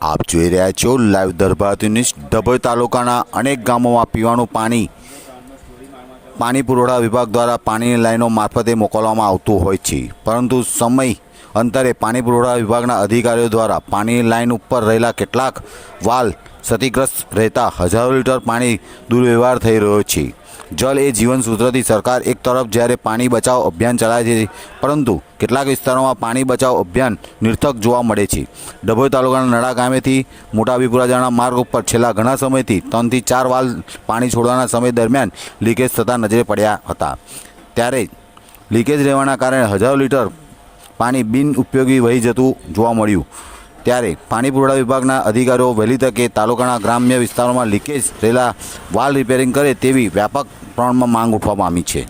આપ જોઈ રહ્યા છો લાઈવ દરબાર ન્યૂઝ। ડભોઈ તાલુકાના અનેક ગામોમાં પીવાનું પાણી પુરવઠા વિભાગ દ્વારા પાણીની લાઈનો મારફતે મોકલવામાં આવતું હોય છે, પરંતુ સમય અંતરે પાણી પુરવઠા વિભાગના અધિકારીઓ દ્વારા પાણીની લાઈન ઉપર રહેલા કેટલાક વાલ ક્ષતિગ્રસ્ત રહેતા હજારો લીટર પાણી દુર્વ્યવહાર થઈ રહ્યો છે। જલ એ જીવન સૂત્રથી સરકાર એક તરફ જ્યારે પાણી બચાવ અભિયાન ચલાવે છે, પરંતુ કેટલાક વિસ્તારોમાં પાણી બચાવ અભિયાન નિરર્થક જોવા મળે છે। ડભોઈ તાલુકાના નડા ગામેથી મોટા બીપુરા જવાના માર્ગ ઉપર છેલ્લા ઘણા સમયથી 3 થી 4 વાલ પાણી છોડવાના સમય દરમિયાન લીકેજ થતા નજરે પડ્યા હતા। ત્યારે લીકેજ રહેવાના કારણે હજારો લીટર પાણી બિન ઉપયોગી વહી જતું જોવા મળ્યું। ત્યારે પાણી પુરવઠા વિભાગના અધિકારીઓ વહેલી તકે તાલુકાના ગ્રામ્ય વિસ્તારોમાં લીકેજ રહેલા વાલ રિપેરિંગ કરે તેવી વ્યાપક પ્રમાણમાં માંગ ઉઠવા પામી છે।